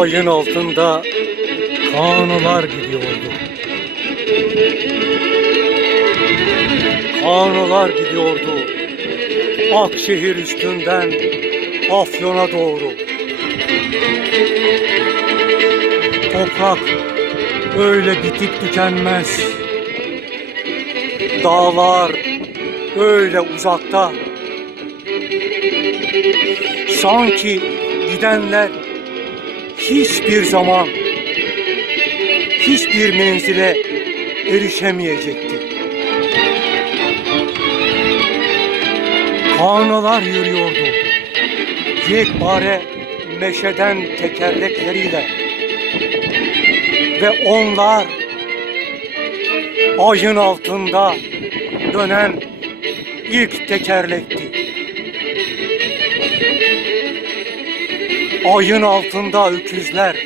Ayın altında kanılar gidiyordu. Kanılar gidiyordu. Akşehir üstünden Afyon'a doğru. Toprak öyle bitip tükenmez. Dağlar öyle uzakta. Sanki gidenler hiçbir zaman hiçbir menzile erişemeyecekti. Kanalar yürüyordu. Yekpare meşeden tekerlekleriyle ve onlar ayın altında dönen ilk tekerlekti. Ayın altında öküzler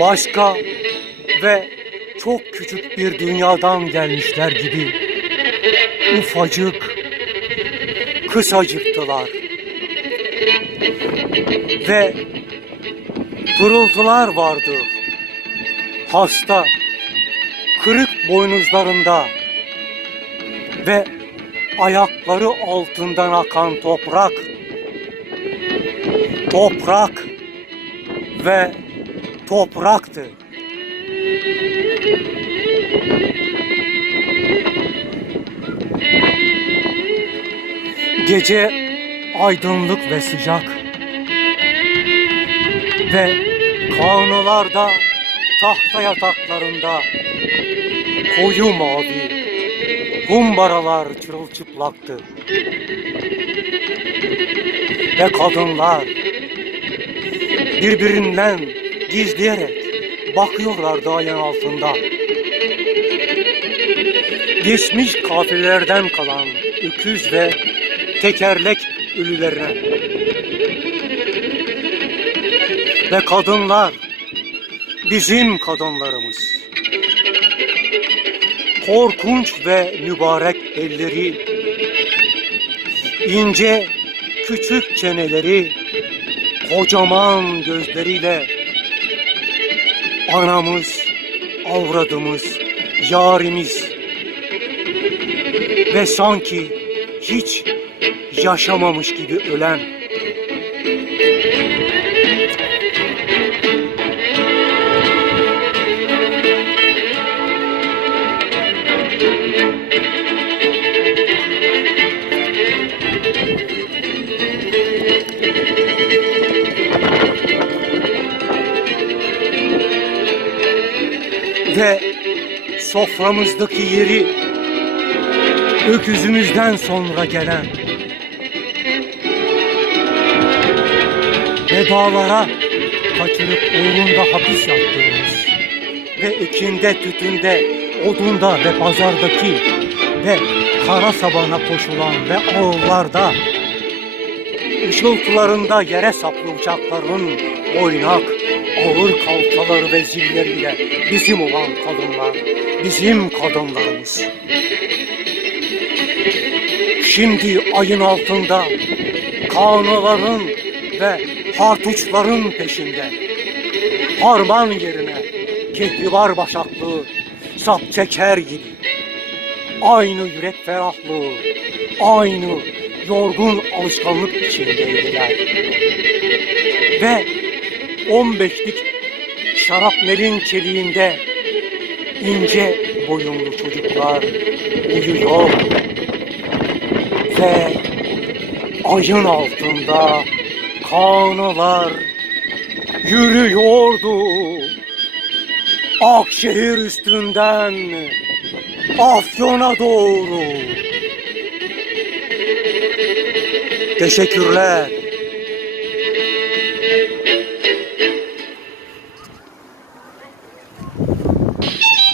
başka ve çok küçük bir dünyadan gelmişler gibi ufacık, kısacıktılar. Ve pırıltılar vardı. Hasta, kırık boynuzlarında ve ayakları altından akan toprak toprak ve topraktı. Gece aydınlık ve sıcak ve kanılarda tahta yataklarında koyu mavi humbaralar çırılçıplaktı ve kadınlar birbirinden gizleyerek bakıyorlardı ayın altında. Geçmiş kafilelerden kalan öküz ve tekerlek ölülerine. Ve kadınlar, bizim kadınlarımız. Korkunç ve mübarek elleri, ince küçük çeneleri, kocaman gözleriyle anamız, avradımız, yarimiz ve sanki hiç yaşamamış gibi ölen. Ve soframızdaki yeri öküzümüzden sonra gelen ve dağlara kaçırıp uğrunda hapis yattığımız ve ekinde, tütünde, odunda ve pazardaki ve kara sabana koşulan ve ağıllarda ışıltılarında yere saplı uçakların oynak, ağır kaltaları ve zilleriyle bizim olan kadınlar, bizim kadınlarımız. Şimdi ayın altında kanıların ve hartuçların peşinde. Harman yerine kehribar başaklı sap çeker gibi. Aynı yürek ferahlığı, aynı yorgun alışkanlık içindeydiler. Ve 15'lik şarapnelin çeliğinde ince boyunlu çocuklar uyuyor ve ayın altında kanılar yürüyordu. Akşehir üstünden Afyon'a doğru. Teşekkürler.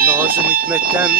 Nazım Hikmet'ten